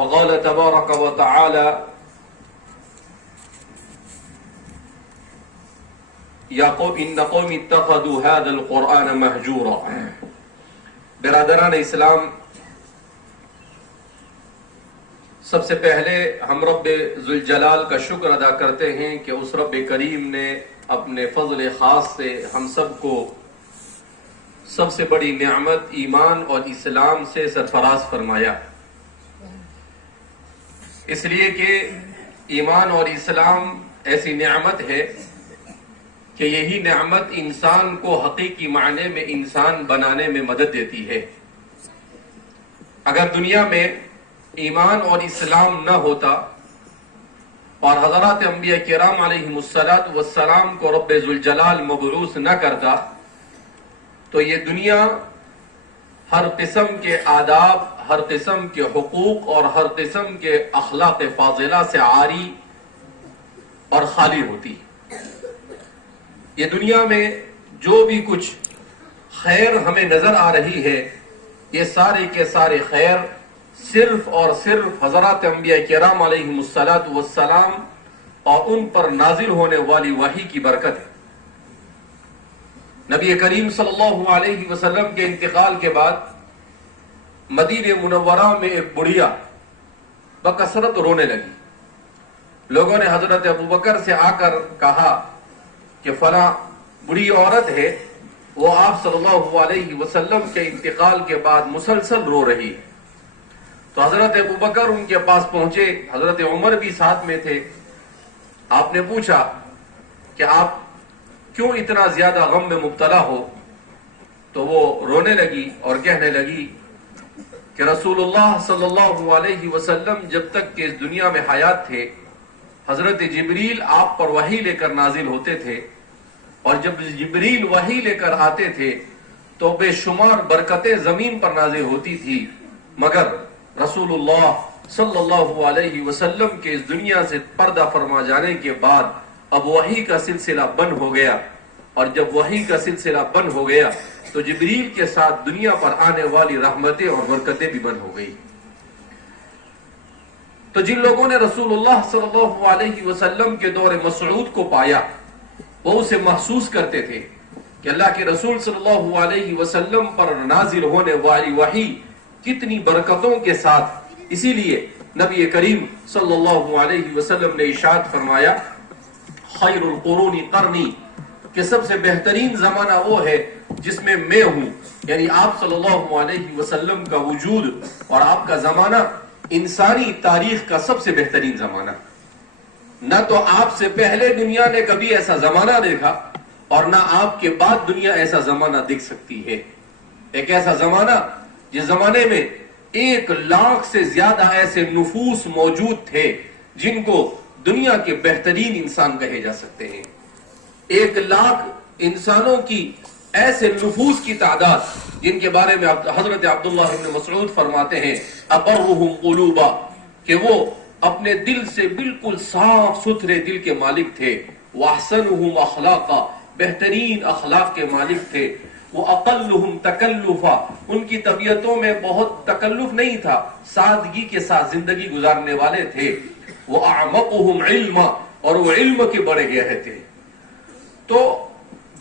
وقال تبارك وتعالى یا قوم ان قوم اتخذوا هذا القرآن مہجورا. برادران اسلام، سب سے پہلے ہم رب ذوالجلال کا شکر ادا کرتے ہیں کہ اس رب کریم نے اپنے فضل خاص سے ہم سب کو سب سے بڑی نعمت ایمان اور اسلام سے سرفراز فرمایا. اس لیے کہ ایمان اور اسلام ایسی نعمت ہے کہ یہی نعمت انسان کو حقیقی معنی میں انسان بنانے میں مدد دیتی ہے. اگر دنیا میں ایمان اور اسلام نہ ہوتا اور حضرات انبیاء کرام علیہم السلام کو رب ذوالجلال مبعوث نہ کرتا تو یہ دنیا ہر قسم کے آداب، ہر قسم کے حقوق اور ہر قسم کے اخلاق فاضلہ سے عاری اور خالی ہوتی. یہ دنیا میں جو بھی کچھ خیر ہمیں نظر آ رہی ہے، یہ سارے کے سارے خیر صرف اور صرف حضرات انبیاء کرام علیہم السلام اور ان پر نازل ہونے والی وحی کی برکت ہے. نبی کریم صلی اللہ علیہ وسلم کے انتقال کے بعد مدینہ منورہ میں ایک بڑھیا بکثرت رونے لگی. لوگوں نے حضرت ابوبکر سے آ کر کہا کہ فلاں بڑی عورت ہے، وہ آپ صلی اللہ علیہ وسلم کے انتقال کے بعد مسلسل رو رہی. تو حضرت ابوبکر ان کے پاس پہنچے، حضرت عمر بھی ساتھ میں تھے. آپ نے پوچھا کہ آپ کیوں اتنا زیادہ غم میں مبتلا ہو؟ تو وہ رونے لگی اور کہنے لگی کہ رسول اللہ صلی اللہ علیہ وسلم جب تک کہ اس دنیا میں حیات تھے، حضرت جبریل آپ پر وحی لے کر نازل ہوتے تھے، اور جب جبریل وحی لے کر آتے تھے تو بے شمار برکتیں زمین پر نازل ہوتی تھی، مگر رسول اللہ صلی اللہ علیہ وسلم کے اس دنیا سے پردہ فرما جانے کے بعد اب وحی کا سلسلہ بند ہو گیا. اور جب وحی کا سلسلہ بند ہو گیا تو جبریل کے ساتھ دنیا پر آنے والی رحمتیں اور برکتیں بھی بند ہو گئی. تو جن لوگوں نے رسول اللہ صلی اللہ علیہ وسلم کے دور مسعود کو پایا، وہ اسے محسوس کرتے تھے کہ اللہ کے رسول صلی اللہ علیہ وسلم پر نازل ہونے والی وحی کتنی برکتوں کے ساتھ. اسی لیے نبی کریم صلی اللہ علیہ وسلم نے ارشاد فرمایا خیر القرون قرنی، کہ سب سے بہترین زمانہ وہ ہے جس میں میں ہوں. یعنی آپ صلی اللہ علیہ وسلم کا وجود اور آپ کا زمانہ انسانی تاریخ کا سب سے بہترین زمانہ. نہ تو آپ سے پہلے دنیا نے کبھی ایسا زمانہ دیکھا اور نہ آپ کے بعد دنیا ایسا زمانہ دیکھ سکتی ہے. ایک ایسا زمانہ جس زمانے میں 1,00,000 سے زیادہ ایسے نفوس موجود تھے جن کو دنیا کے بہترین انسان کہے جا سکتے ہیں. 1,00,000 انسانوں کی ایسے نفوس کی تعداد جن کے بارے میں حضرت عبداللہ بن مسعود فرماتے ہیں ابرہم قلوبا، کہ وہ اپنے دل سے بالکل صاف ستھرے دل کے مالک تھے. واحسنہم اخلاقا، بہترین اخلاق کے مالک تھے. وہ اقلہم تکلفا، ان کی طبیعتوں میں بہت تکلف نہیں تھا، سادگی کے ساتھ زندگی گزارنے والے تھے. وہ اعمقہم علما، اور وہ علم کے بڑے گہرے تھے. تو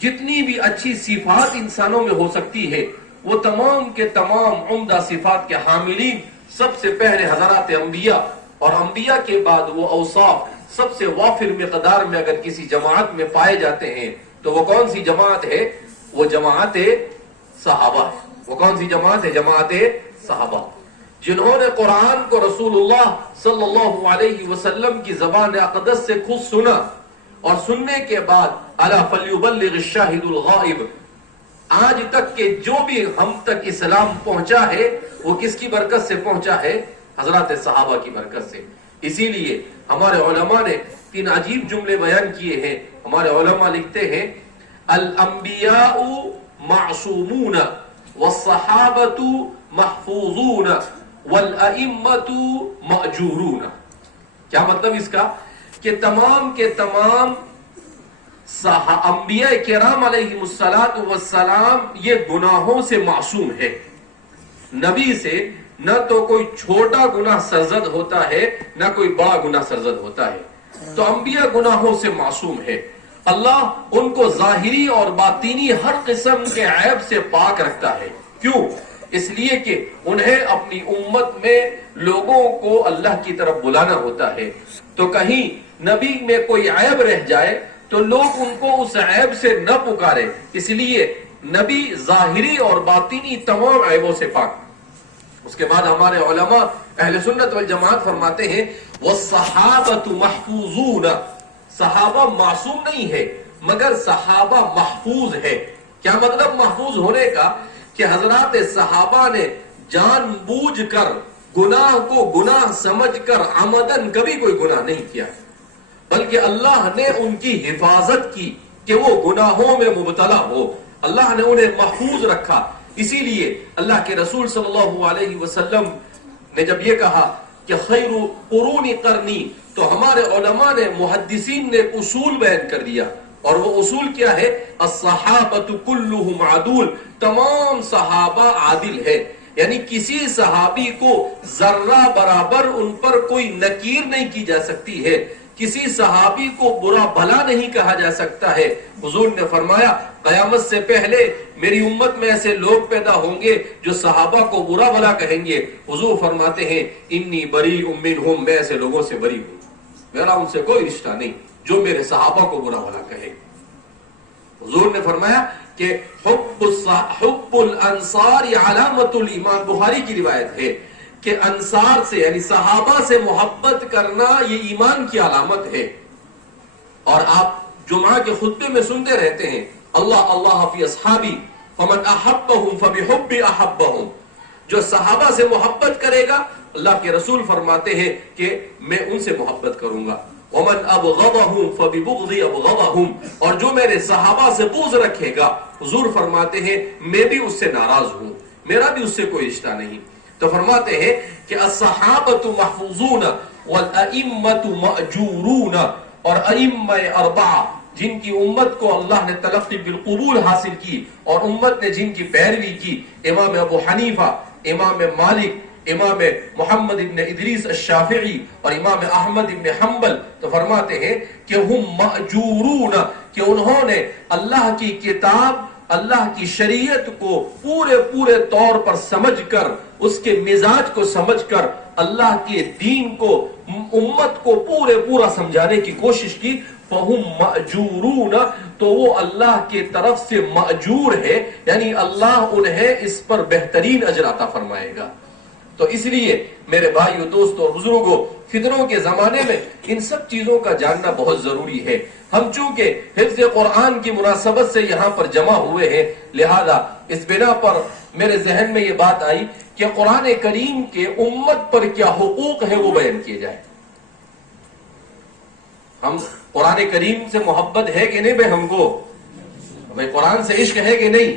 جتنی بھی اچھی صفات انسانوں میں ہو سکتی ہے وہ تمام کے تمام عمدہ صفات کے حاملین سب سے پہلے حضرات انبیاء، اور انبیاء کے بعد وہ اوصاف سب سے وافر مقدار میں اگر کسی جماعت میں پائے جاتے ہیں تو وہ کون سی جماعت ہے؟ وہ جماعت صحابہ ہے. وہ کون سی جماعت ہے؟ جماعت صحابہ، جنہوں نے قرآن کو رسول اللہ صلی اللہ علیہ وسلم کی زبان اقدس سے خود سنا، اور سننے کے بعد الا فلیبلغ الشاہد الغائب، آج تک کہ جو بھی ہم تک اسلام پہنچا ہے وہ کس کی برکت سے پہنچا ہے؟ حضرات صحابہ کی برکت سے. اسی لیے ہمارے علماء نے 3 عجیب جملے بیان کیے ہیں. ہمارے علماء لکھتے ہیں الانبیاء معصومون والصحابۃ محفوظون والائمۃ مأجورون. کیا مطلب اس کا؟ کہ تمام کے تمام انبیاء کرام علیہم الصلوۃ والسلام یہ گناہوں سے معصوم ہے. نبی سے نہ تو کوئی چھوٹا گناہ سرزد ہوتا ہے نہ کوئی بڑا گناہ سرزد ہوتا ہے. تو انبیاء گناہوں سے معصوم ہے. اللہ ان کو ظاہری اور باطینی ہر قسم کے عیب سے پاک رکھتا ہے. کیوں؟ اس لیے کہ انہیں اپنی امت میں لوگوں کو اللہ کی طرف بلانا ہوتا ہے. تو کہیں نبی میں کوئی عیب رہ جائے تو لوگ ان کو اس عیب سے نہ پکارے. اس لیے نبی ظاہری اور باطینی تمام عیبوں سے پاک. اس کے بعد ہمارے علماء اہل سنت والجماعت فرماتے ہیں والصحابۃ محفوظون، صحابہ معصوم نہیں ہے مگر صحابہ محفوظ ہے. کیا مطلب محفوظ ہونے کا؟ کہ حضرات صحابہ نے جان بوجھ کر گناہ کو گناہ سمجھ کر عمدن کبھی کوئی گناہ نہیں کیا، بلکہ اللہ نے ان کی حفاظت کی کہ وہ گناہوں میں مبتلا ہو. اللہ نے انہیں محفوظ رکھا. اسی لیے اللہ کے رسول صلی اللہ علیہ وسلم نے جب یہ کہا کہ خیر قرون قرنی، تو ہمارے علماء نے محدثین نے اصول بیان کر دیا. اور وہ اصول کیا ہے؟ الصحابۃ کلہم عدول، تمام صحابہ عادل ہے. یعنی کسی صحابی کو ذرہ برابر ان پر کوئی نکیر نہیں کی جا سکتی ہے، کسی صحابی کو برا بھلا نہیں کہا جا سکتا ہے. حضور نے فرمایا قیامت سے پہلے میری امت میں ایسے لوگ پیدا ہوں گے جو صحابہ کو برا بھلا کہیں گے. حضور فرماتے ہیں انی بریء منہم، میں ایسے لوگوں سے بری ہوں، میرا ان سے کوئی رشتہ نہیں جو میرے صحابہ کو برا بھلا کہے. حضور نے فرمایا کہ حب الانصار علامت الایمان، بخاری کی روایت ہے کہ انصار سے یعنی صحابہ سے محبت کرنا یہ ایمان کی علامت ہے. اور آپ جمعہ کے خطبے میں سنتے رہتے ہیں اللہ اللہ فی اصحابی فمن احبہم فبحبی احبہم، جو صحابہ سے محبت کرے گا اللہ کے رسول فرماتے ہیں کہ میں ان سے محبت کروں گا. ومن ابغضہم فببغضی ابغضہم، اور جو میرے صحابہ سے بغض رکھے گا حضور فرماتے ہیں میں بھی اس سے ناراض ہوں، میرا بھی اس سے کوئی رشتہ نہیں. تو فرماتے ہیں کہ الصحابۃ محفوظون والائمۃ مأجورون، اور ائمہ اربعہ جن کی امت کو اللہ نے تلقی بالقبول حاصل کی اور امت نے جن کی پیروی کی، امام ابو حنیفہ، امام مالک، امام محمد ابن ادریس الشافعی اور امام احمد ابن حنبل، تو فرماتے ہیں کہ ہم مأجورون، کہ انہوں نے اللہ کی کتاب اللہ کی شریعت کو پورے طور پر سمجھ کر، اس کے مزاج کو سمجھ کر اللہ کے دین کو امت کو پورا سمجھانے کی کوشش کی. فہم مأجورون، تو وہ اللہ کے طرف سے مأجور ہے، یعنی اللہ انہیں اس پر بہترین اجر عطا فرمائے گا. تو اس لیے میرے بھائیو، دوستو اور بزرگوں، فتنوں کے زمانے میں ان سب چیزوں کا جاننا بہت ضروری ہے. ہم چونکہ حفظ قرآن کی مناسبت سے یہاں پر جمع ہوئے ہیں، لہذا اس بنا پر میرے ذہن میں یہ بات آئی کہ قرآن کریم کے امت پر کیا حقوق ہے وہ بیان کیے جائے. ہم قرآن کریم سے محبت ہے کہ نہیں بھائی؟ ہم کو بھائی قرآن سے عشق ہے کہ نہیں؟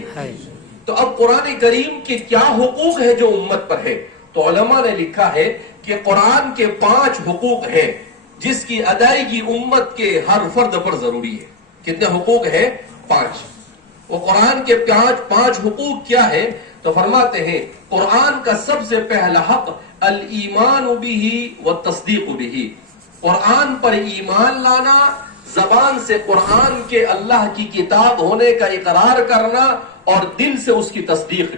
تو اب قرآن کریم کے کیا حقوق ہے جو امت پر ہے؟ تو علماء نے لکھا ہے کہ قرآن کے 5 حقوق ہیں جس کی ادائیگی امت کے ہر فرد پر ضروری ہے. کتنے حقوق ہیں؟ 5. وہ قرآن کے 5 حقوق کیا ہے؟ تو فرماتے ہیں قرآن کا سب سے پہلا حق الایمان بہ والتصدیق بہ، قرآن پر ایمان لانا، زبان سے قرآن کے اللہ کی کتاب ہونے کا اقرار کرنا اور دل سے اس کی تصدیق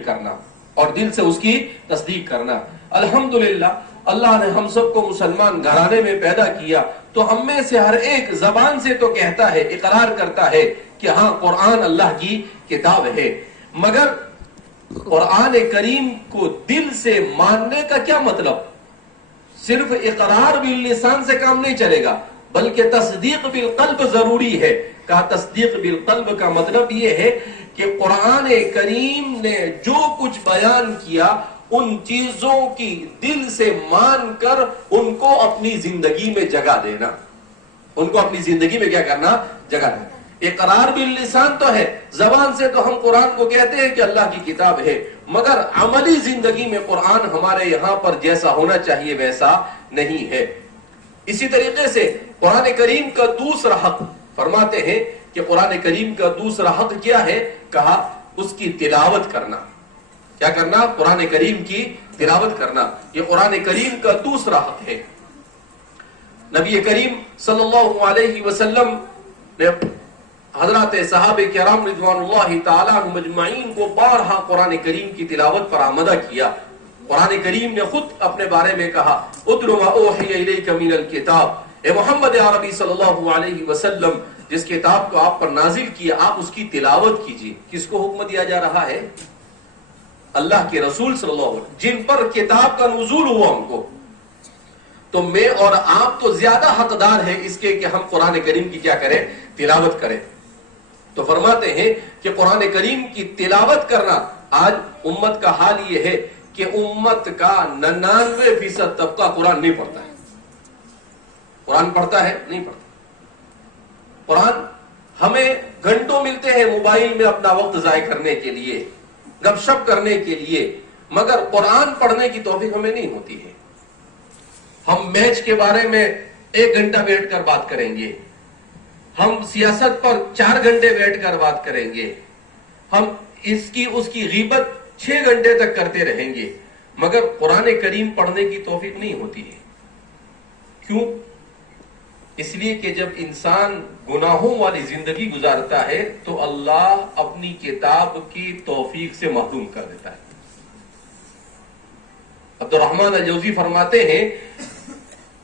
کرنا. الحمدللہ اللہ نے ہم سب کو مسلمان گھرانے میں پیدا کیا، تو ہم میں سے ہر ایک زبان سے تو کہتا ہے، اقرار کرتا ہے کہ ہاں قرآن اللہ کی کتاب ہے، مگر قرآن کریم کو دل سے ماننے کا کیا مطلب؟ صرف اقرار باللسان سے کام نہیں چلے گا، بلکہ تصدیق بالقلب ضروری ہے. کہا تصدیق بالقلب کا مطلب یہ ہے کہ قرآن کریم نے جو کچھ بیان کیا ان چیزوں کی دل سے مان کر ان کو اپنی زندگی میں جگہ دینا. ان کو اپنی زندگی میں کیا کرنا؟ جگہ دینا. اقرار باللسان تو ہے، زبان سے تو ہم قرآن کو کہتے ہیں کہ اللہ کی کتاب ہے، مگر عملی زندگی میں قرآن ہمارے یہاں پر جیسا ہونا چاہیے ویسا نہیں ہے. اسی طریقے سے قرآن کریم کا دوسرا حق فرماتے ہیں کہ قرآن کریم کا دوسرا حق کیا ہے؟ کہا اس کی تلاوت کرنا. کیا کرنا؟ قرآن کریم کی تلاوت کرنا یہ قرآن کریم کا دوسرا حق ہے۔ نبی کریم صلی اللہ علیہ وسلم نے حضرات صحابہ کرام رضوان اللہ تعالیٰ عنہم مجمعین کو بارہا قرآن کریم کی تلاوت پر آمادہ کیا۔ قرآن کریم نے خود اپنے بارے میں کہا اتلو ما اوحی الیک من الکتاب، اے محمد عربی صلی اللہ علیہ وسلم جس کتاب کو آپ پر نازل کیا آپ اس کی تلاوت کیجیے۔ کس کو حکم دیا جا رہا ہے؟ اللہ کے رسول صلی اللہ علیہ وسلم جن پر کتاب کا نزول ہوا ان کو۔ تو میں اور آپ تو زیادہ حقدار ہیں اس کے کہ ہم قرآن کریم کی کیا کریں؟ تلاوت کریں۔ تو فرماتے ہیں کہ قرآن کریم کی تلاوت کرنا، آج امت کا حال یہ ہے کہ امت کا 99% طبقہ قرآن نہیں پڑھتا ہے۔ قرآن پڑھتا ہے؟ نہیں پڑھتا۔ قرآن ہمیں گھنٹوں ملتے ہیں موبائل میں اپنا وقت ضائع کرنے کے لیے، گپ شپ کرنے کے لیے، مگر قرآن پڑھنے کی توفیق ہمیں نہیں ہوتی ہے۔ ہم میچ کے بارے میں 1 گھنٹہ بیٹھ کر بات کریں گے، ہم سیاست پر 4 گھنٹے بیٹھ کر بات کریں گے، ہم اس کی غیبت 6 گھنٹے تک کرتے رہیں گے، مگر قرآن کریم پڑھنے کی توفیق نہیں ہوتی ہے۔ کیوں؟ اس لیے کہ جب انسان گناہوں والی زندگی گزارتا ہے تو اللہ اپنی کتاب کی توفیق سے محروم کر دیتا ہے۔ عبد الرحمن الجوزی فرماتے ہیں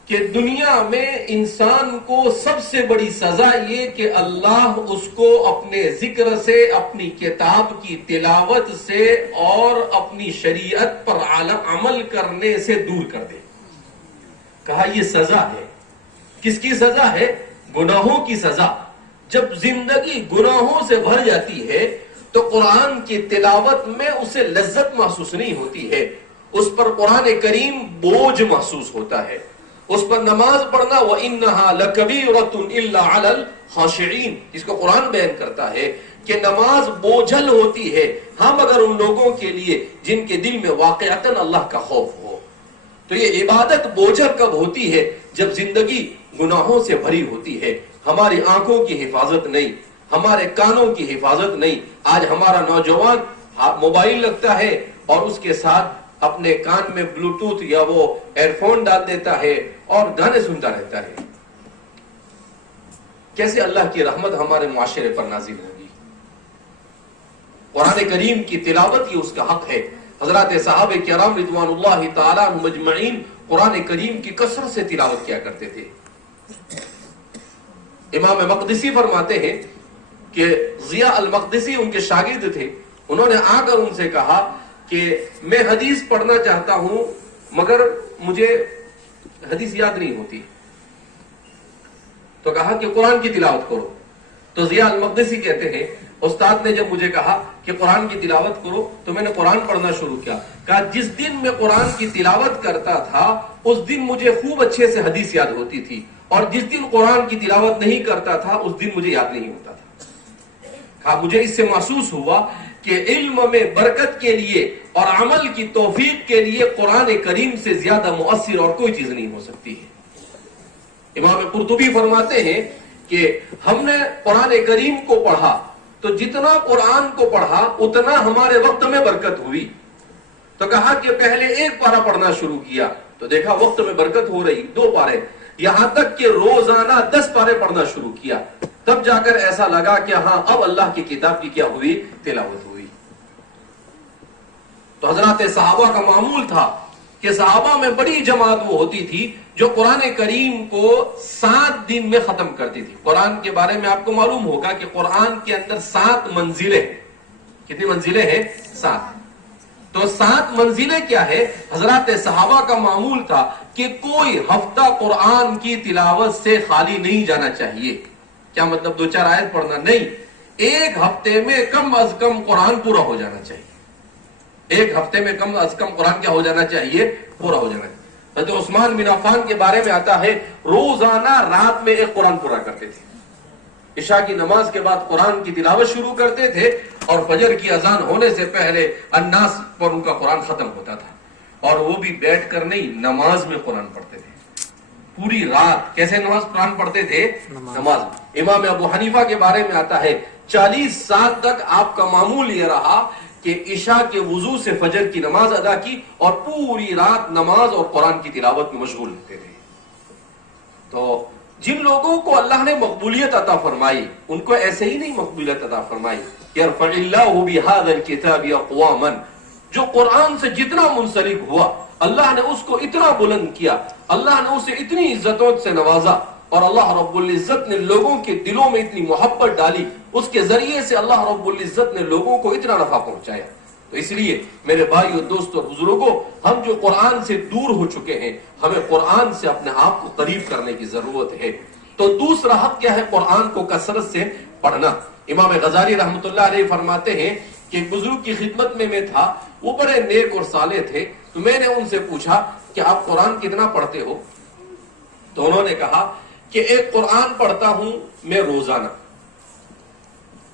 کہ دنیا میں انسان کو سب سے بڑی سزا یہ کہ اللہ اس کو اپنے ذکر سے، اپنی کتاب کی تلاوت سے اور اپنی شریعت پر عمل کرنے سے دور کر دے۔ کہا یہ سزا ہے۔ کس کی سزا ہے؟ گناہوں کی سزا۔ جب زندگی گناہوں سے بھر جاتی ہے تو قرآن کی تلاوت میں اسے لذت محسوس نہیں ہوتی ہے، اس پر قرآن کریم بوجھ محسوس ہوتا ہے۔ اس پر نماز پڑھنا وَإِنَّهَا لَكَبِيرَةٌ إِلَّا عَلَى الْخَاشِعِينَ، اس کو قرآن بیان کرتا ہے کہ نماز بوجھل ہوتی ہے ہم اگر ان لوگوں کے لیے جن کے دل میں واقعتاً اللہ کا خوف ہو۔ تو یہ عبادت بوجھل کب ہوتی ہے؟ جب زندگی گناہوں سے بھری ہوتی ہے، ہماری آنکھوں کی حفاظت نہیں، ہمارے کانوں کی حفاظت نہیں۔ آج ہمارا نوجوان موبائل لگتا ہے اور اس کے ساتھ اپنے کان میں بلوٹوتھ یا وہ ایئر فون ڈال دیتا ہے اور گانے سنتا رہتا ہے۔ کیسے اللہ کی رحمت ہمارے معاشرے پر نازل ہوگی؟ قرآن کریم کی تلاوت یہ اس کا حق ہے۔ حضرات صحابہ کرام رضوان اللہ تعالیٰ عنہم مجمعین قرآن کریم کی کثرت سے تلاوت کیا کرتے تھے۔ امام مقدسی فرماتے ہیں کہ ضیاء المقدسی ان کے شاگرد تھے، انہوں نے آ کر ان سے کہا کہ میں حدیث پڑھنا چاہتا ہوں مگر مجھے حدیث یاد نہیں ہوتی، تو کہا کہ قرآن کی تلاوت کرو۔ تو ضیاء المقدسی کہتے ہیں استاد نے جب مجھے کہا کہ قرآن کی تلاوت کرو تو میں نے قرآن پڑھنا شروع کیا۔ کہا جس دن میں قرآن کی تلاوت کرتا تھا اس دن مجھے خوب اچھے سے حدیث یاد ہوتی تھی، اور جس دن قرآن کی تلاوت نہیں کرتا تھا اس دن مجھے یاد نہیں ہوتا تھا۔ کہا مجھے اس سے محسوس ہوا کہ علم میں برکت کے لیے اور عمل کی توفیق کے لیے قرآن کریم سے زیادہ مؤثر اور کوئی چیز نہیں ہو سکتی ہے۔ امام قرطبی فرماتے ہیں کہ ہم نے قرآن کریم کو پڑھا تو جتنا قرآن کو پڑھا اتنا ہمارے وقت میں برکت ہوئی۔ تو کہا کہ پہلے 1 پارہ پڑھنا شروع کیا تو دیکھا وقت میں برکت ہو رہی، 2 پارے، یہاں تک کہ روزانہ 10 پارے پڑھنا شروع کیا، تب جا کر ایسا لگا کہ ہاں اب اللہ کی کتاب کی کیا ہوئی؟ تلاوت ہوئی۔ تو حضرات صحابہ کا معمول تھا کہ صحابہ میں بڑی جماعت وہ ہوتی تھی جو قرآن کریم کو 7 دن میں ختم کرتی تھی۔ قرآن کے بارے میں آپ کو معلوم ہوگا کہ قرآن کے اندر 7 منزلیں، کتنی منزلیں ہیں؟ 7۔ تو 7 منزلیں کیا ہے؟ حضرات صحابہ کا معمول تھا کہ کوئی ہفتہ قرآن کی تلاوت سے خالی نہیں جانا چاہیے۔ کیا مطلب 2-4 آیت پڑھنا؟ نہیں، 1 ہفتے میں کم از کم قرآن پورا ہو جانا چاہیے۔ 1 ہفتے میں کم از کم قرآن کیا ہو جانا چاہیے؟ پورا ہو جانا چاہیے۔ حضرت عثمان بن عفان کے بارے میں آتا ہے روزانہ رات میں 1 قرآن پورا کرتے تھے۔ عشاء کی نماز کے بعد قرآن کی تلاوت شروع کرتے تھے اور فجر کی اذان ہونے سے پہلے الناس پر ان کا قرآن ختم ہوتا تھا، اور وہ بھی بیٹھ کر نہیں، نماز میں قرآن پڑھتے تھے پوری رات۔ کیسے نماز قرآن پڑھتے تھے؟ نماز۔ امام ابو حنیفہ کے بارے میں آتا ہے 40 سال تک آپ کا معمول یہ رہا کہ عشاء کے وضو سے فجر کی نماز ادا کی اور پوری رات نماز اور قرآن کی تلاوت میں مشغول رہتے تھے. تو جن لوگوں کو اللہ نے مقبولیت عطا فرمائی ان کو ایسے ہی نہیں مقبولیت عطا فرمائی. یرفع اللہ بہذا الکتاب اقواما، جو قرآن سے جتنا منسلک ہوا اللہ نے اس کو اتنا بلند کیا، اللہ نے اسے اتنی عزتوں سے نوازا، اور اللہ رب العزت نے لوگوں کے دلوں میں اتنی محبت ڈالی، اس کے ذریعے سے اللہ رب العزت نے لوگوں کو اتنا نفع پہنچایا. تو اس لیے میرے بھائیو، دوستو اور بزرگوں، ہم جو قرآن سے دور ہو چکے ہیں ہمیں قرآن سے اپنے آپ کو قریب کرنے کی ضرورت ہے. تو دوسرا حق کیا ہے؟ قرآن کو کثرت سے پڑھنا. امام غزالی رحمۃ اللہ علیہ فرماتے ہیں کہ ایک بزرگ کی خدمت میں تھا، وہ بڑے نیک اور صالح تھے. تو میں نے ان سے پوچھا کہ آپ قرآن کتنا پڑھتے ہو؟ تو انہوں نے کہا کہ ایک قرآن پڑھتا ہوں میں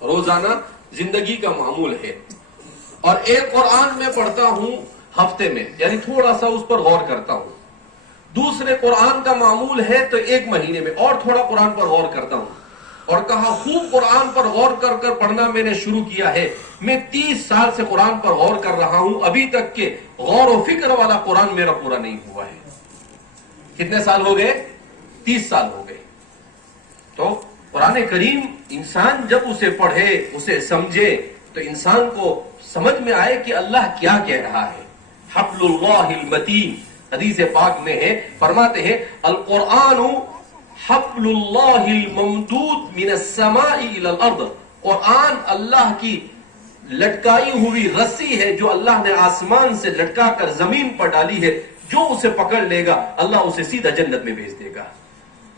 روزانہ زندگی کا معمول ہے، اور ایک قرآن میں پڑھتا ہوں ہفتے میں، یعنی تھوڑا سا اس پر غور کرتا ہوں. دوسرے قرآن کا معمول ہے تو ایک مہینے میں اور تھوڑا قرآن پر غور کرتا ہوں. اور کہا خوب قرآن پر غور کر کر پڑھنا میں نے شروع کیا ہے. میں 30 سال سے قرآن پر غور کر رہا ہوں، ابھی تک کہ غور و فکر والا قرآن میرا پورا نہیں ہوا ہے. کتنے سال ہو گئے؟ 30 سال ہو گئے. تو قرآن کریم انسان جب اسے پڑھے، اسے سمجھے، تو انسان کو سمجھ میں آئے کہ اللہ کیا کہہ رہا ہے. حبل اللہ المتین حدیث پاک میں ہے، فرماتے ہیں القرآن حبل اللہ الممدود من السماء الى الارض. قرآن اللہ کی لٹکائی ہوئی رسی ہے جو اللہ نے آسمان سے لٹکا کر زمین پر ڈالی ہے. جو اسے پکڑ لے گا اللہ اسے سیدھا جنت میں بھیج دے گا.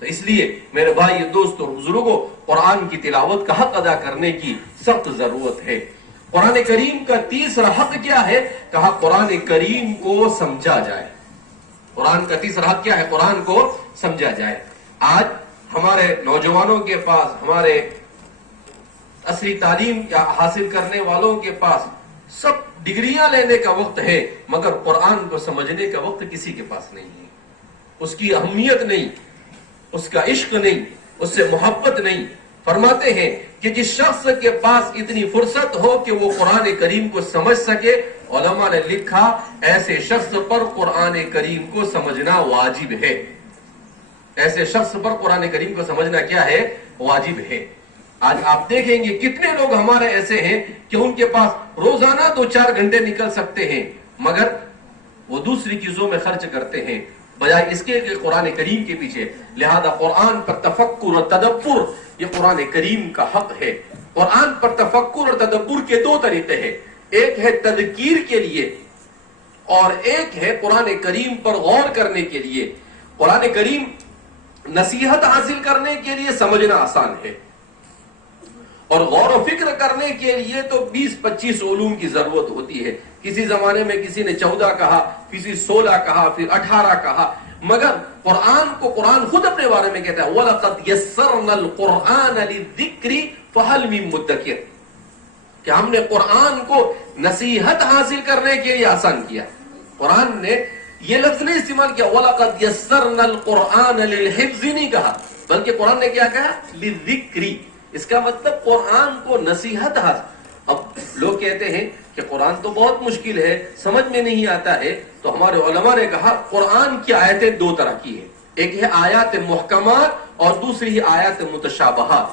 تو اس لیے میرے بھائی، دوستوں اور بزرگوں، قرآن کی تلاوت کا حق ادا کرنے کی سخت ضرورت ہے. قرآن کریم کا تیسرا حق کیا ہے؟ کہا قرآن کریم کو سمجھا جائے. قرآن کا تیسرا حق کیا ہے؟ قرآن کو سمجھا جائے. آج ہمارے نوجوانوں کے پاس، ہمارے عصری تعلیم حاصل کرنے والوں کے پاس سب ڈگریاں لینے کا وقت ہے، مگر قرآن کو سمجھنے کا وقت کسی کے پاس نہیں ہے. اس کی اہمیت نہیں، اس کا عشق نہیں، اس سے محبت نہیں. فرماتے ہیں کہ جس شخص کے پاس اتنی فرصت ہو کہ وہ قرآن کریم کو سمجھ سکے، علماء نے لکھا ایسے شخص پر قرآن کریم کو سمجھنا واجب ہے. ایسے شخص پر قرآن کریم کو سمجھنا کیا ہے؟ واجب ہے. آج آپ دیکھیں گے کتنے لوگ ہمارے ایسے ہیں کہ ان کے پاس روزانہ 2-4 گھنٹے نکل سکتے ہیں، مگر وہ دوسری چیزوں میں خرچ کرتے ہیں بجائے اس کے کہ قرآن کریم کے پیچھے. لہذا قرآن پر تفکر اور تدبر یہ قرآن کریم کا حق ہے. قرآن پر تفکر اور تدبر کے 2 طریقے ہیں، ایک ہے تذکیر کے لیے اور ایک ہے قرآن کریم پر غور کرنے کے لیے. قرآن کریم نصیحت حاصل کرنے کے لیے سمجھنا آسان ہے، اور غور و فکر کرنے کے لیے تو 20-25 علوم کی ضرورت ہوتی ہے. کسی زمانے میں کسی نے 14 کہا، کسی 16 کہا، پھر 18 کہا، مگر قرآن کو قرآن خود اپنے بارے میں کہتا ہے وَلَقَدْ يَسَّرْنَا الْقُرْآنَ لِلذِّكْرِ فَهَلْ مِن مُدَّكِرٍ، کہ ہم نے قرآن کو نصیحت حاصل کرنے کے لیے آسان کیا. قرآن نے یہ لفظ نہیں استعمال کیا وَلَقَدْ يَسَّرْنَا الْقُرْآنَ لِلْحِفْظِ نہیں کہا، بلکہ قرآن نے کیا کہا؟ لِلذِّكْرِ. اس کا مطلب قرآن کو نصیحت حاصل. اب لوگ کہتے ہیں کہ قرآن تو بہت مشکل ہے، سمجھ میں نہیں آتا ہے. تو ہمارے علماء نے کہا قرآن کی آیتیں 2 طرح کی ہیں، ایک ہے آیات محکمات اور دوسری ہے آیات متشابہات.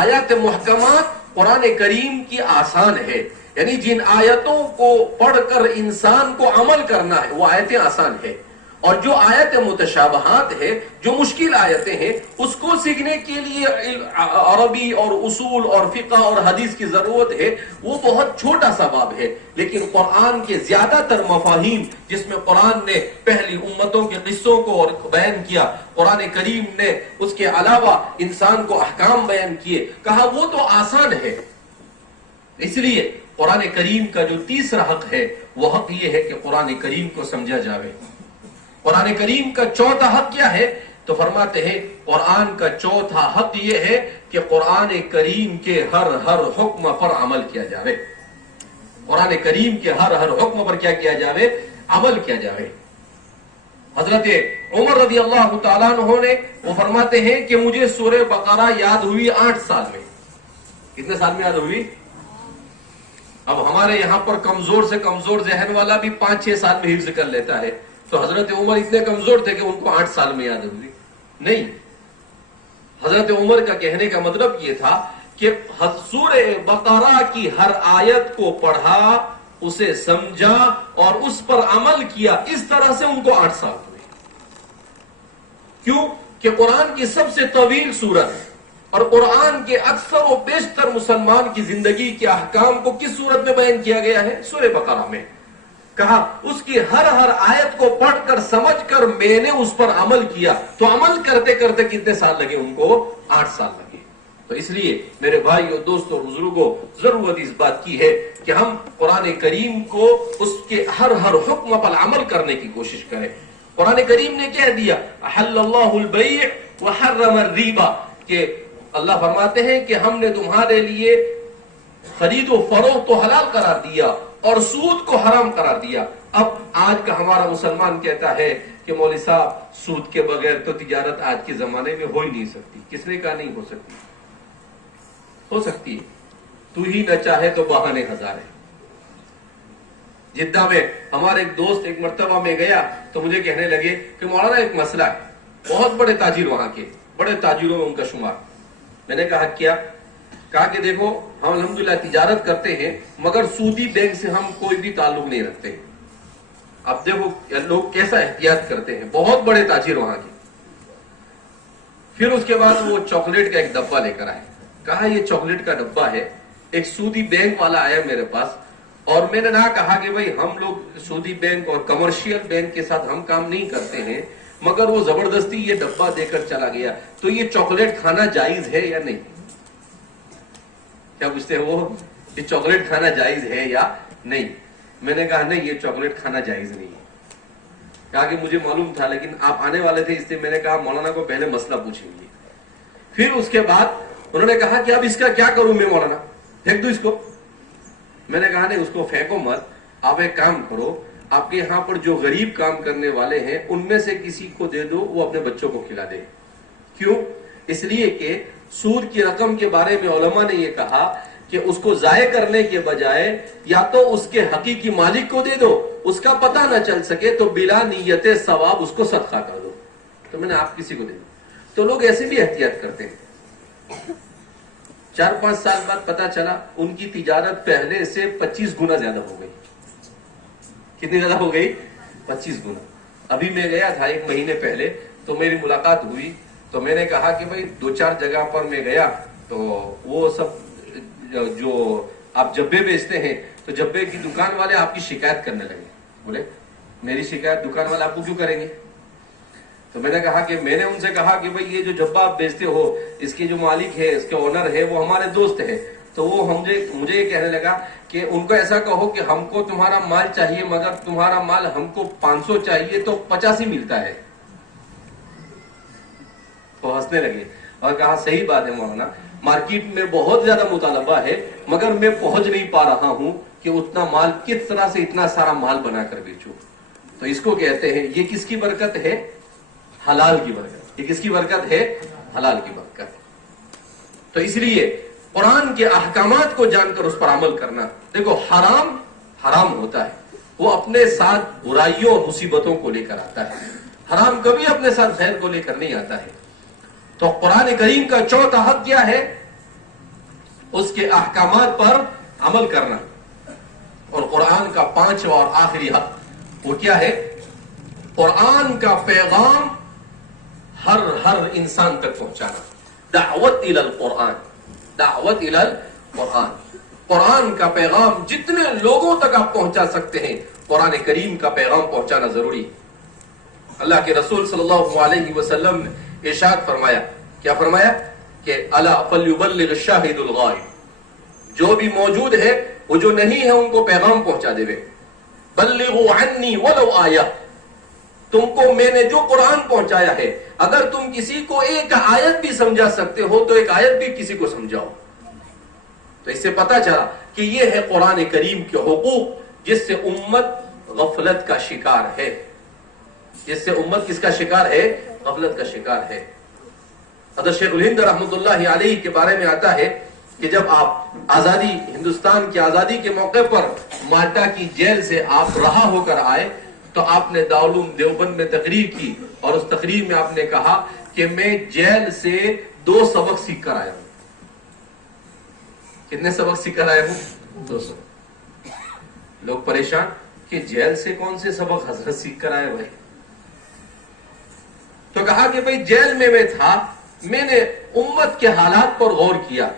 آیات محکمات قرآن کریم کی آسان ہے، یعنی جن آیتوں کو پڑھ کر انسان کو عمل کرنا ہے وہ آیتیں آسان ہے. اور جو آیت متشابہات ہے، جو مشکل آیتیں ہیں، اس کو سیکھنے کے لیے عربی اور اصول اور فقہ اور حدیث کی ضرورت ہے، وہ بہت چھوٹا سا باب ہے. لیکن قرآن کے زیادہ تر مفاہیم جس میں قرآن نے پہلی امتوں کے قصوں کو بیان کیا، قرآن کریم نے اس کے علاوہ انسان کو احکام بیان کیے، کہا وہ تو آسان ہے. اس لیے قرآن کریم کا جو تیسرا حق ہے وہ حق یہ ہے کہ قرآن کریم کو سمجھا جاوے. قرآن کریم کا چوتھا حق کیا ہے؟ تو فرماتے ہیں قرآن کا چوتھا حق یہ ہے کہ قرآن کریم کے ہر حکم پر عمل کیا جاوے. قرآن کریم کے ہر حکم پر کیا کیا جاوے؟ عمل کیا جاوے. حضرت عمر رضی اللہ تعالیٰ عنہ نے وہ فرماتے ہیں کہ مجھے سورہ بقرہ یاد ہوئی 8 سال میں. کتنے سال میں یاد ہوئی؟ اب ہمارے یہاں پر کمزور سے کمزور ذہن والا بھی 5-6 سال میں حفظ کر لیتا ہے، تو حضرت عمر اتنے کمزور تھے کہ ان کو 8 سال میں یاد ہوگی؟ نہیں، حضرت عمر کا کہنے کا مطلب یہ تھا کہ سورہ بقرہ کی ہر آیت کو پڑھا، اسے سمجھا اور اس پر عمل کیا، اس طرح سے ان کو 8 سال ہوئے۔ کیوں کہ قرآن کی سب سے طویل سورت ہے، اور قرآن کے اکثر و بیشتر مسلمان کی زندگی کے احکام کو کس سورت میں بیان کیا گیا ہے؟ سورہ بقرہ میں۔ کہا اس کی ہر آیت کو پڑھ کر سمجھ کر میں نے اس پر عمل کیا، تو عمل کرتے کرتے کتنے سال لگے ان کو؟ 8 سال لگے۔ تو اس لیے میرے بھائیو، دوستوں اور بزرگوں، ضرورت اس بات کی ہے کہ ہم قرآن کریم کو اس کے ہر حکم پر عمل کرنے کی کوشش کریں۔ قرآن کریم نے کہہ دیا احل اللہ البیع وحرم الربا، کہ اللہ فرماتے ہیں کہ ہم نے تمہارے لیے خرید و فروخت کو حلال قرار دیا اور سود کو حرام قرار دیا۔ اب آج کا ہمارا مسلمان کہتا ہے کہ مولوی صاحب سود کے بغیر تو تجارت آج کے زمانے میں ہو ہی نہیں سکتی۔ کس نے کہا نہیں ہو سکتی؟ ہو سکتی ہے، تو ہی نہ چاہے تو بہانے ہزار ہیں۔ جدہ میں ہمارے ایک دوست ایک مرتبہ میں گیا تو مجھے کہنے لگے کہ مولانا ایک مسئلہ ہے، بہت بڑے تاجر وہاں کے، بڑے تاجروں میں ان کا شمار۔ میں نے کہا کیا؟ کہا کہ دیکھو ہم الحمدللہ تجارت کرتے ہیں مگر سودی بینک سے ہم کوئی بھی تعلق نہیں رکھتے۔ اب دیکھو لوگ کیسا احتیاط کرتے ہیں، بہت بڑے تاجر وہاں کے۔ پھر اس کے بعد وہ چاکلیٹ کا ایک ڈبہ لے کر آئے، کہا یہ چاکلیٹ کا ڈبہ ہے، ایک سودی بینک والا آیا میرے پاس، اور میں نے نہ کہا کہ بھئی ہم لوگ سودی بینک اور کمرشل بینک کے ساتھ ہم کام نہیں کرتے ہیں، مگر وہ زبردستی یہ ڈبہ دے کر چلا گیا، تو یہ چاکلیٹ کھانا جائز ہے یا نہیں؟ کیا پوچھتے ہیں وہ؟ یہ چاکلیٹ کھانا جائز ہے یا نہیں؟ میں نے کہا نہیں، یہ چاکلیٹ کھانا جائز نہیں ہے۔ کہا کہ مجھے معلوم تھا لیکن آپ آنے والے تھے اس لیے میں نے کہا مولانا کو پہلے مسئلہ پوچھیں گے۔ پھر اس کے بعد انہوں نے کہا کہ اب اس کا کیا کروں میں مولانا، پھینک دوں اس کو؟ میں نے کہا نہیں، اس کو پھینکو مت، آپ ایک کام کرو، آپ کے یہاں پر جو غریب کام کرنے والے ہیں ان میں سے کسی کو دے دو، وہ اپنے بچوں کو کھلا دے۔ کیوں؟ اس لیے کہ سود کی رقم کے بارے میں علماء نے یہ کہا کہ اس کو ضائع کرنے کے بجائے یا تو اس کے حقیقی مالک کو دے دو، اس کا پتہ نہ چل سکے تو بلا نیت ثواب اس کو صدقہ کر دو۔ تو میں نے آپ کسی کو دے دو، تو لوگ ایسے بھی احتیاط کرتے ہیں۔ 4-5 سال بعد پتا چلا ان کی تجارت پہلے سے 25 گنا زیادہ ہو گئی۔ کتنی زیادہ ہو گئی؟ 25 گنا۔ ابھی میں گیا تھا 1 مہینے پہلے، تو میری ملاقات ہوئی، تو میں نے کہا کہ بھئی 2-4 جگہ پر میں گیا تو وہ سب جو آپ جبے بیچتے ہیں تو جبے کی دکان والے آپ کی شکایت کرنے لگے، بولے میری شکایت دکان والے آپ کو کیوں کریں گے؟ تو میں نے کہا کہ میں نے ان سے کہا کہ بھئی یہ جو جبہ آپ بیچتے ہو اس کے جو مالک ہے، اس کے اونر ہے، وہ ہمارے دوست ہے۔ تو وہ مجھے یہ کہنے لگا کہ ان کو ایسا کہو کہ ہم کو تمہارا مال چاہیے مگر تمہارا مال ہم کو 500 چاہیے تو 50 ہی ملتا ہے۔ تو ہنسنے لگے اور کہا صحیح بات ہے مولانا، مارکیٹ میں بہت زیادہ مطالبہ ہے مگر میں پہنچ نہیں پا رہا ہوں کہ اتنا مال کس طرح سے اتنا سارا مال بنا کر بیچوں۔ تو اس کو کہتے ہیں، یہ کس کی برکت ہے؟ حلال کی برکت۔ یہ کس کی برکت ہے؟ حلال کی برکت۔ تو اس لیے قرآن کے احکامات کو جان کر اس پر عمل کرنا۔ دیکھو حرام حرام ہوتا ہے، وہ اپنے ساتھ برائیوں اور مصیبتوں کو لے کر آتا ہے، حرام کبھی اپنے ساتھ خیر کو لے کر نہیں آتا ہے۔ تو قرآن کریم کا چوتھا حق کیا ہے؟ اس کے احکامات پر عمل کرنا۔ اور قرآن کا 5واں اور آخری حق وہ کیا ہے؟ قرآن کا پیغام ہر انسان تک پہنچانا۔ دعوت الی القرآن، دعوت الی القرآن۔ قرآن کا پیغام جتنے لوگوں تک آپ پہنچا سکتے ہیں، قرآن کریم کا پیغام پہنچانا ضروری۔ اللہ کے رسول صلی اللہ علیہ وسلم نے ارشاد فرمایا، کیا فرمایا؟ کہ الا فلیبلغ الشاہد الغائب، جو بھی موجود ہے وہ جو نہیں ہے ان کو پیغام پہنچا دے۔ بلغوا عنی ولو آیہ، تم کو میں نے جو قرآن پہنچایا ہے اگر تم کسی کو ایک آیت بھی سمجھا سکتے ہو تو ایک آیت بھی کسی کو سمجھاؤ۔ تو اس سے پتا چلا کہ یہ ہے قرآن کریم کے حقوق، جس سے امت غفلت کا شکار ہے، جس سے امت کس کا شکار ہے؟ غفلت کا شکار ہے۔ حضرت شیخ الہند رحمۃ اللہ علیہ کے بارے میں آتا ہے کہ جب آپ آزادی ہندوستان کی آزادی کے موقع پر مالٹا کی جیل سے آپ رہا ہو کر آئے تو آپ نے دارالعلوم دیوبند میں تقریر کی اور اس تقریر میں آپ نے کہا کہ میں جیل سے 2 سبق سیکھ کر آیا ہوں. کتنے سبق سیکھ کر آیا ہوں؟ 2 سبق. لوگ پریشان کہ جیل سے کون سے سبق حضرت سیکھ کر آئے بھائی؟ تو کہا کہ بھائی جیل میں تھا, میں نے امت کے حالات پر غور کیا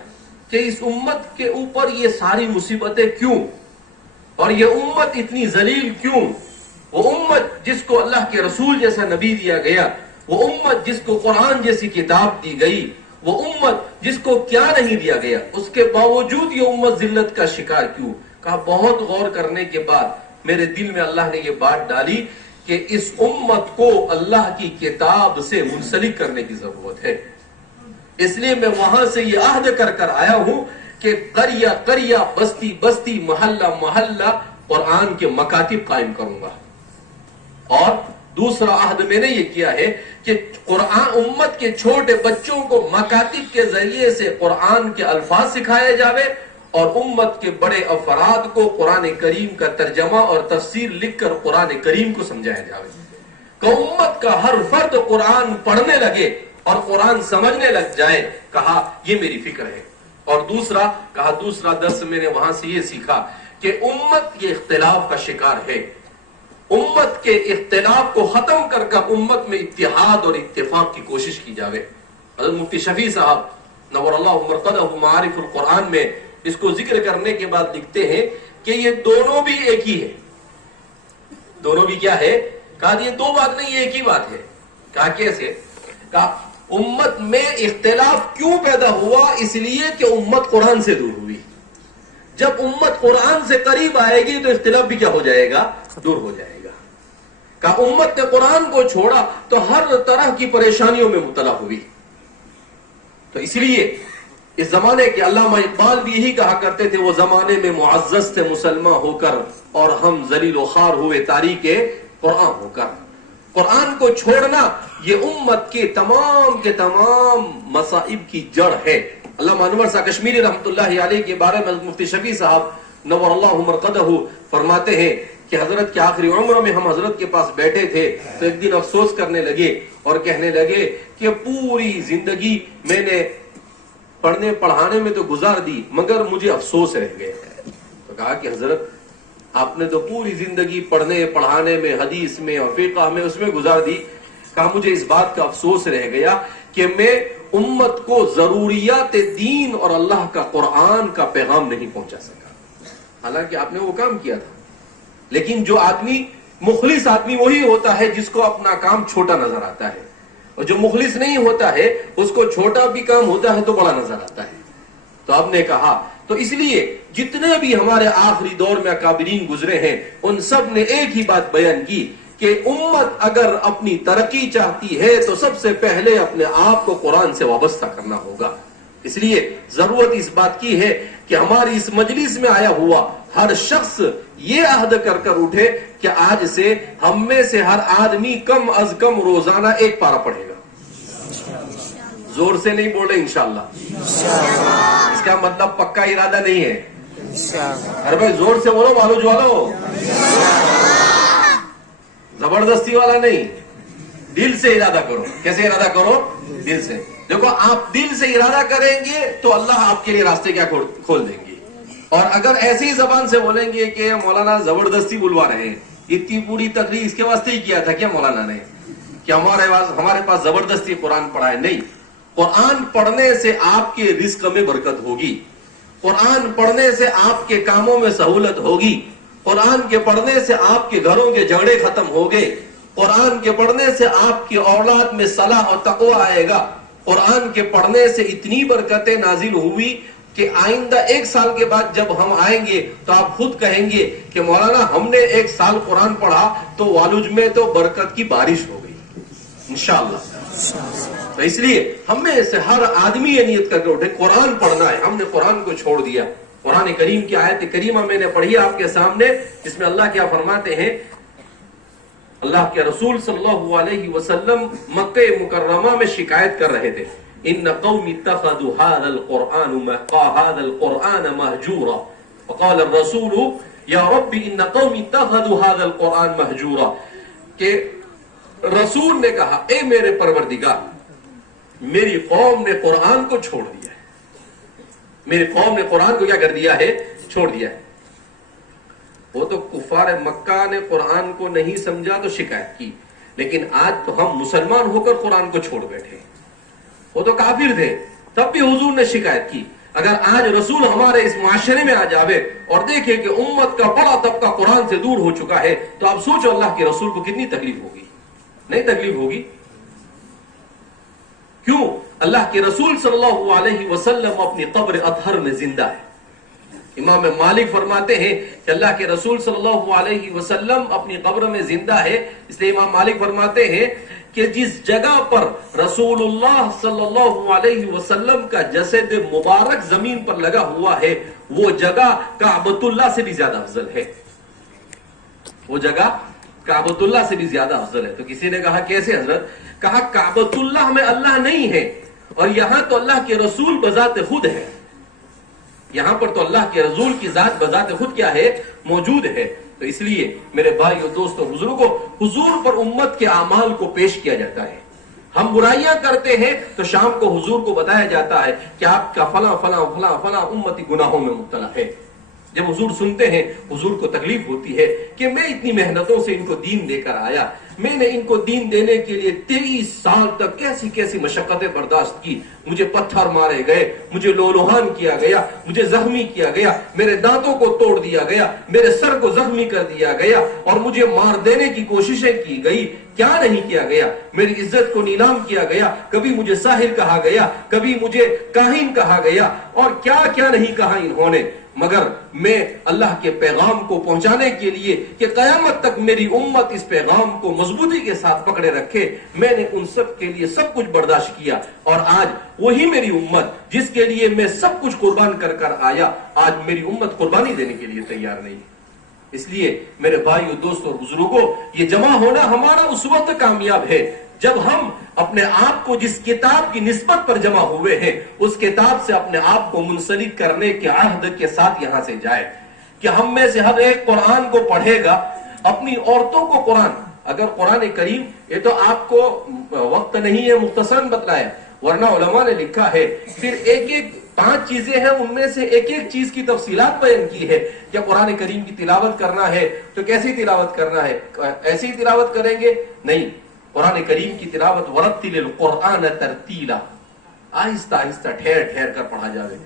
کہ اس امت کے اوپر یہ ساری مصیبتیں کیوں, اور یہ امت اتنی ذلیل کیوں. وہ امت جس کو اللہ کے رسول جیسا نبی دیا گیا, وہ امت جس کو قرآن جیسی کتاب دی گئی, وہ امت جس کو کیا نہیں دیا گیا, اس کے باوجود یہ امت ذلت کا شکار کیوں. کہا بہت غور کرنے کے بعد میرے دل میں اللہ نے یہ بات ڈالی کہ اس امت کو اللہ کی کتاب سے منسلک کرنے کی ضرورت ہے. اس لیے میں وہاں سے یہ عہد کر کر آیا ہوں کہ قریہ قریہ, بستی بستی, محلہ محلہ قرآن کے مکاتب قائم کروں گا. اور دوسرا عہد میں نے یہ کیا ہے کہ قرآن امت کے چھوٹے بچوں کو مکاتب کے ذریعے سے قرآن کے الفاظ سکھائے جاوے, اور امت کے بڑے افراد کو قرآن کریم کا ترجمہ اور تفسیر لکھ کر قرآن کریم کو سمجھایا جاوے. کہ امت کا ہر فرد قرآن پڑھنے لگے اور قرآن سمجھنے لگ جائے. کہا یہ میری فکر ہے. اور دوسرا درس میں نے وہاں سے یہ سیکھا کہ امت یہ اختلاف کا شکار ہے. امت کے اختلاف کو ختم کر کر امت میں اتحاد اور اتفاق کی کوشش کی جاوے. حضرت مفتی شفیع صاحب نور اللہ مرقدہ معارف القرآن میں اس کو ذکر کرنے کے بعد لکھتے ہیں کہ یہ دونوں بھی ایک ہی ہے. دونوں بھی کیا ہے؟ کہا یہ 2 بات نہیں, یہ ایک ہی بات ہے. کہا کیسے؟ کہا امت میں اختلاف کیوں پیدا ہوا؟ اس لیے کہ امت قرآن سے دور ہوئی. جب امت قرآن سے قریب آئے گی تو اختلاف بھی کیا ہو جائے گا؟ دور ہو جائے گا. کہ امت نے قرآن کو چھوڑا تو ہر طرح کی پریشانیوں میں مبتلا ہوئی. تو اس لیے اس زمانے کے علامہ اقبال بھی یہی کہا کرتے تھے, وہ زمانے میں معزز تھے مسلمان ہو کر اور ہم ذلیل و خوار ہوئے تاریخ قرآن ہو کر. قرآن کو چھوڑنا یہ امت کے تمام مصائب کی جڑ ہے. علامہ انور شاہ کشمیری رحمۃ اللہ علیہ کے بارے میں مفتی شفیع صاحب نور اللہ مرقدہ فرماتے ہیں کہ حضرت کی آخری عمر میں ہم حضرت کے پاس بیٹھے تھے تو ایک دن افسوس کرنے لگے اور کہنے لگے کہ پوری زندگی میں نے پڑھنے پڑھانے میں تو گزار دی مگر مجھے افسوس رہ گیا. تو کہا کہ حضرت آپ نے تو پوری زندگی پڑھنے پڑھانے میں, حدیث میں اور فقہ میں اس میں گزار دی. کہا مجھے اس بات کا افسوس رہ گیا کہ میں امت کو ضروریات دین اور اللہ کا قرآن کا پیغام نہیں پہنچا سکا. حالانکہ آپ نے وہ کام کیا تھا, لیکن جو آدمی مخلص آدمی وہی ہوتا ہے جس کو اپنا کام چھوٹا نظر آتا ہے, اور جو مخلص نہیں ہوتا ہے اس کو چھوٹا بھی کام ہوتا ہے تو بڑا نظر آتا ہے. تو آپ نے کہا تو اس لیے جتنے بھی ہمارے آخری دور میں اکابرین گزرے ہیں ان سب نے ایک ہی بات بیان کی کہ امت اگر اپنی ترقی چاہتی ہے تو سب سے پہلے اپنے آپ کو قرآن سے وابستہ کرنا ہوگا. اس لیے ضرورت اس بات کی ہے کہ ہماری اس مجلس میں آیا ہوا ہر شخص یہ عہد کر کر اٹھے کہ آج سے ہم میں سے ہر آدمی کم از کم روزانہ 1 پارہ پڑھے گا. زور سے نہیں بول رہے انشاءاللہ. اس کا مطلب پکا ارادہ نہیں ہے. ارے بھائی زور سے بولو والو جوالو, زبردستی والا نہیں, دل سے ارادہ کرو. کیسے ارادہ کرو؟ دل سے. دیکھو آپ دل سے ارادہ کریں گے تو اللہ آپ کے لیے راستے کیا کھول دیں گے. اور اگر ایسی زبان سے بولیں گے کہ مولانا زبردستی بلوا رہے ہیں, اتنی پوری تقریر اس کے واسطے ہی کیا تھا کیا مولانا نے کہ ہمارے پاس زبردستی قرآن پڑھا ہے؟ نہیں. قرآن پڑھنے سے آپ کے رزق میں برکت ہوگی, قرآن پڑھنے سے آپ کے کاموں میں سہولت ہوگی, قرآن کے پڑھنے سے آپ کے گھروں کے جھگڑے ختم ہو گئے, قرآن کے پڑھنے سے آپ کی اولاد میں صلاح اور تقوی آئے گا. قرآن کے پڑھنے سے اتنی برکتیں نازل ہوئی کہ آئندہ 1 سال کے بعد جب ہم آئیں گے تو آپ خود کہیں گے کہ مولانا ہم نے 1 سال قرآن پڑھا تو والوج میں تو برکت کی بارش ہو گئی انشاءاللہ. تو اس لیے ہم میں سے ہر آدمی یہ نیت کر کے اٹھے قرآن پڑھنا ہے. ہم نے قرآن کو چھوڑ دیا. قرآن کریم کی آیت کریمہ میں نے پڑھی آپ کے سامنے, جس میں اللہ کیا فرماتے ہیں, اللہ کے رسول صلی اللہ علیہ وسلم مکہ مکرمہ میں شکایت کر رہے تھے. ان قوم اتخذوا هذا القرآن مهجورا وقال الرسول یا رب ان قوم اتخذوا هذا القرآن مهجورا، کہ رسول نے کہا اے میرے پروردگار، میری قوم نے قرآن کو چھوڑ دیا ہے، میری قوم نے قرآن کو کیا کر دیا ہے؟ چھوڑ دیا ہے۔ وہ تو کفار مکہ نے قرآن کو نہیں سمجھا تو شکایت کی، لیکن آج تو ہم مسلمان ہو کر قرآن کو چھوڑ بیٹھے۔ وہ تو کافر تھے تب بھی حضور نے شکایت کی۔ اگر آج رسول ہمارے اس معاشرے میں آ جاوے اور دیکھے کہ امت کا بڑا طبقہ قرآن سے دور ہو چکا ہے تو آپ سوچو اللہ کے رسول کو کتنی تکلیف ہوگی؟ نہیں تکلیف ہوگی؟ کیوں؟ اللہ کے رسول صلی اللہ علیہ وسلم اپنی قبر اطہر میں زندہ ہے۔ امام مالک فرماتے ہیں کہ اللہ کے رسول صلی اللہ علیہ وسلم اپنی قبر میں زندہ ہے، اس لیے امام مالک فرماتے ہیں کہ جس جگہ پر رسول اللہ صلی اللہ علیہ وسلم کا جسد مبارک زمین پر لگا ہوا ہے وہ جگہ کعبۃ اللہ سے بھی زیادہ افضل ہے، وہ جگہ کعبۃ اللہ سے بھی زیادہ افضل ہے۔ تو کسی نے کہا کیسے حضرت؟ کہا کعبۃ اللہ میں اللہ نہیں ہے اور یہاں تو اللہ کے رسول بذات خود ہے، یہاں پر تو اللہ کے رسول کی ذات بذات خود کیا ہے؟ موجود ہے۔ تو اس لیے میرے بھائی اور دوستوں، بزرگوں، حضور پر امت کے اعمال کو پیش کیا جاتا ہے۔ ہم برائیاں کرتے ہیں تو شام کو حضور کو بتایا جاتا ہے کہ آپ کا فلاں فلاں فلاں فلاں امتی گناہوں میں مبتلا ہے۔ جب حضور سنتے ہیں حضور کو تکلیف ہوتی ہے کہ میں اتنی محنتوں سے ان کو دین دے کر آیا، میں نے ان کو دین دینے کے لیے 23 سال تک کیسی کیسی مشقتیں برداشت کی، مجھے پتھر مارے گئے، مجھے لولوہان کیا گیا، مجھے زخمی کیا گیا، میرے دانتوں کو توڑ دیا گیا، میرے سر کو زخمی کر دیا گیا اور مجھے مار دینے کی کوششیں کی گئی، کیا نہیں کیا گیا؟ میری عزت کو نیلام کیا گیا، کبھی مجھے ساحر کہا گیا، کبھی مجھے کاہن کہا گیا، اور کیا کیا نہیں کہا انہوں نے، مگر میں اللہ کے پیغام کو پہنچانے کے لیے کہ قیامت تک میری امت اس پیغام کو مضبوطی کے ساتھ پکڑے رکھے، میں نے ان سب کے لیے سب کچھ برداشت کیا، اور آج وہی میری امت جس کے لیے میں سب کچھ قربان کر کر آیا، آج میری امت قربانی دینے کے لیے تیار نہیں۔ اس لیے میرے بھائی اور دوستوں اور بزرگوں، یہ جمع ہونا ہمارا اس وقت کامیاب ہے جب ہم اپنے آپ کو جس کتاب کی نسبت پر جمع ہوئے ہیں اس کتاب سے اپنے آپ کو منسلک کرنے کے عہد کے ساتھ یہاں سے جائے، کہ ہم میں سے ہر ایک قرآن کو پڑھے گا، اپنی عورتوں کو قرآن، اگر قرآن کریم، یہ تو آپ کو وقت نہیں ہے مختصراً بتلایا، ورنہ علماء نے لکھا ہے پھر ایک 5 چیزیں ہیں، ان میں سے ایک چیز کی تفصیلات بیان کی ہے کہ قرآن کریم کی تلاوت کرنا ہے تو کیسی تلاوت کرنا ہے؟ ایسی ہی تلاوت کریں گے؟ نہیں، قرآن کریم کی تلاوت ورتل القرآن ترتیلا، آہستہ آہستہ ٹھہر ٹھہر کر پڑھا جاوے،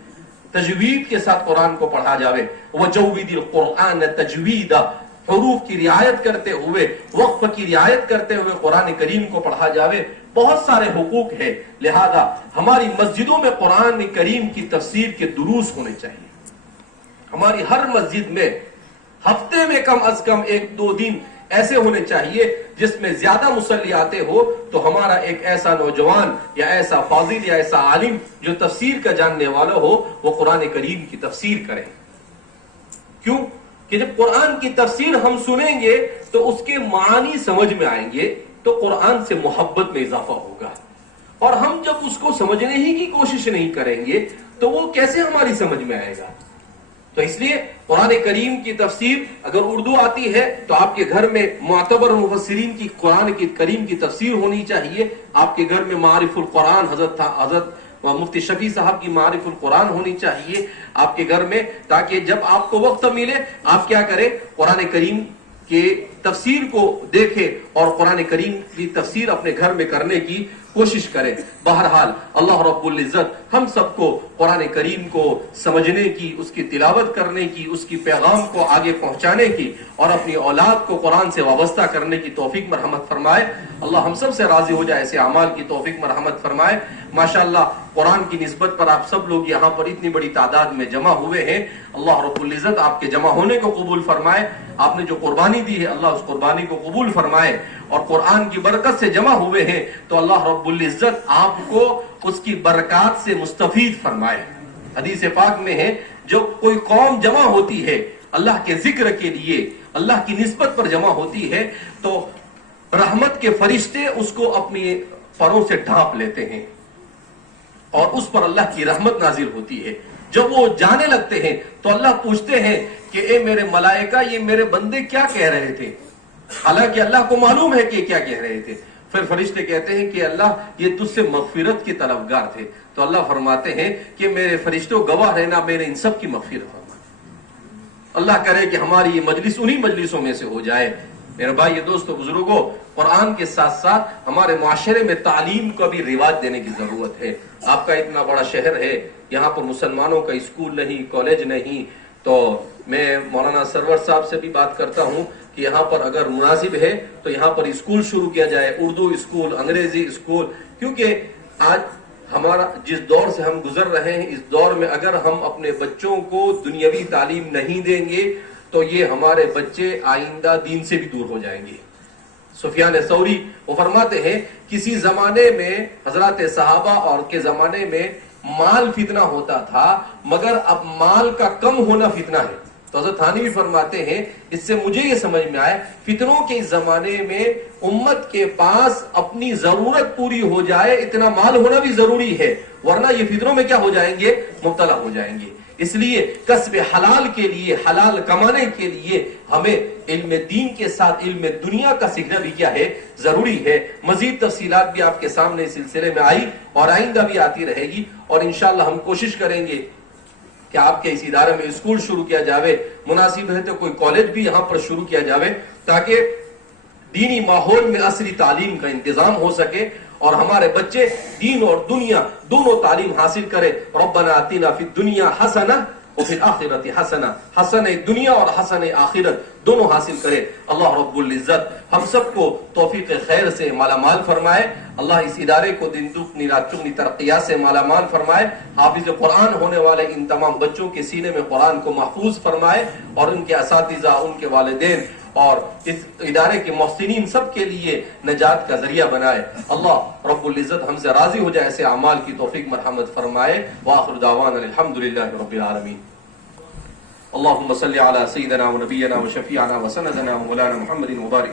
تجوید کے ساتھ قرآن کو پڑھا جاوے، وجود القرآن تجویدا، حروف کی رعایت کرتے ہوئے، وقف کی رعایت کرتے ہوئے قرآن کریم کو پڑھا جاوے۔ بہت سارے حقوق ہیں، لہذا ہماری مسجدوں میں قرآن کریم کی تفسیر کے دروس ہونے چاہیے۔ ہماری ہر مسجد میں ہفتے میں کم از کم 1-2 دن ایسے ہونے چاہیے جس میں زیادہ مصلی آتے ہو تو ہمارا ایک ایسا نوجوان یا ایسا فاضل یا ایسا عالم جو تفسیر کا جاننے والا ہو وہ قرآن کریم کی تفسیر کرے۔ کیوں کہ جب قرآن کی تفسیر ہم سنیں گے تو اس کے معانی سمجھ میں آئیں گے تو قرآن سے محبت میں اضافہ ہوگا، اور ہم جب اس کو سمجھنے ہی کی کوشش نہیں کریں گے تو وہ کیسے ہماری سمجھ میں آئے گا؟ تو اس لیے قرآن کریم کی تفسیر اگر اردو آتی ہے تو آپ کے گھر میں معتبر مفسرین کی قرآن کی کریم کی تفسیر ہونی چاہیے، آپ کے گھر میں معارف القرآن حضرت مفتی شفیع صاحب کی معارف القرآن ہونی چاہیے آپ کے گھر میں، تاکہ جب آپ کو وقت ملے آپ کیا کریں؟ قرآن کریم کے تفسیر کو دیکھیں اور قرآن کریم کی تفسیر اپنے گھر میں کرنے کی کوشش کریں۔ بہرحال اللہ رب العزت ہم سب کو قرآن کریم کو سمجھنے کی، اس کی تلاوت کرنے کی، اس کی پیغام کو آگے پہنچانے کی اور اپنی اولاد کو قرآن سے وابستہ کرنے کی توفیق مرحمت فرمائے۔ اللہ ہم سب سے راضی ہو جائے، ایسے اعمال کی توفیق مرحمت فرمائے۔ ماشاءاللہ قرآن کی نسبت پر آپ سب لوگ یہاں پر اتنی بڑی تعداد میں جمع ہوئے ہیں، اللہ رب العزت آپ کے جمع ہونے کو قبول فرمائے۔ آپ نے جو قربانی دی ہے اللہ اس قربانی کو قبول فرمائے، اور قرآن کی برکت سے جمع ہوئے ہیں تو اللہ رب العزت آپ کو اس کی برکات سے مستفید فرمائے۔ حدیث پاک میں ہے جو کوئی قوم جمع ہوتی ہے اللہ کے ذکر کے لیے، اللہ کی نسبت پر جمع ہوتی ہے تو رحمت کے فرشتے اس کو اپنی پروں سے ڈھانپ لیتے ہیں، اور اس پر اللہ کی رحمت نازل ہوتی ہے. جب وہ جانے لگتے ہیں تو اللہ پوچھتے ہیں کہ اے میرے ملائکہ یہ میرے بندے کیا کہہ رہے تھے، حالانکہ اللہ کو معلوم ہے کہ کیا کہہ رہے تھے. پھر فرشتے کہتے ہیں کہ اللہ یہ تجھ سے مغفرت کی طلبگار تھے. تو اللہ فرماتے ہیں کہ میرے فرشتوں گواہ رہنا میرے ان سب کی مغفرت فرما. اللہ کرے کہ ہماری یہ مجلس انہی مجلسوں میں سے ہو جائے. میرے بھائی دوستو بزرگوں، قرآن کے ساتھ ساتھ ہمارے معاشرے میں تعلیم کو بھی رواج دینے کی ضرورت ہے. آپ کا اتنا بڑا شہر ہے، یہاں پر مسلمانوں کا اسکول نہیں، کالج نہیں، تو میں مولانا سرور صاحب سے بھی بات کرتا ہوں کہ یہاں پر اگر مناسب ہے تو یہاں پر اسکول شروع کیا جائے، اردو اسکول، انگریزی اسکول. کیونکہ آج ہمارا جس دور سے ہم گزر رہے ہیں، اس دور میں اگر ہم اپنے بچوں کو دنیاوی تعلیم نہیں دیں گے تو یہ ہمارے بچے آئندہ دین سے بھی دور ہو جائیں گے. سفیان ثوری وہ فرماتے ہیں کسی زمانے میں حضرات صحابہ اور کے زمانے میں مال فتنہ ہوتا تھا، مگر اب مال کا کم ہونا فتنہ ہے. تو حضرت تھانوی فرماتے ہیں اس سے مجھے یہ سمجھ میں آئے فتنوں کے زمانے میں امت کے پاس اپنی ضرورت پوری ہو جائے اتنا مال ہونا بھی ضروری ہے، ورنہ یہ فتنوں میں کیا ہو جائیں گے، مبتلا ہو جائیں گے. اس لیے کسب حلال کے لیے، حلال کمانے کے لیے ہمیں علم دین کے ساتھ علم دنیا کا سیکھنا بھی کیا ہے، ضروری ہے. مزید تفصیلات بھی آپ کے سامنے اس سلسلے میں آئی اور آئندہ بھی آتی رہے گی، اور انشاءاللہ ہم کوشش کریں گے کہ آپ کے اس ادارے میں اسکول شروع کیا جاوے، مناسب ہے تو کوئی کالج بھی یہاں پر شروع کیا جاوے، تاکہ دینی ماحول میں عصری تعلیم کا انتظام ہو سکے اور ہمارے بچے دین اور دنیا دونوں تعلیم حاصل کرے. ربنا آتنا فی الدنیا حسنہ وفی الآخرۃ حسنہ، حسن دنیا اور حسن آخرت دونوں حاصل کرے. اللہ رب العزت ہم سب کو توفیق خیر سے مالا مال فرمائے. اللہ اس ادارے کو دن دگنی رات چگنی ترقیات سے مالا مال فرمائے. حافظ قرآن ہونے والے ان تمام بچوں کے سینے میں قرآن کو محفوظ فرمائے، اور ان کے اساتذہ، ان کے والدین اور اس ادارے کے محسنین سب کے لیے نجات کا ذریعہ بنائے. اللہ رب العزت ہم سے راضی ہو جائے، ایسے اعمال کی توفیق مرحمت فرمائے. وآخر دعوانا الحمدللہ رب العالمین. اللهم صل على سيدنا ونبينا وشفيعنا وسندنا ومولانا محمد وبارك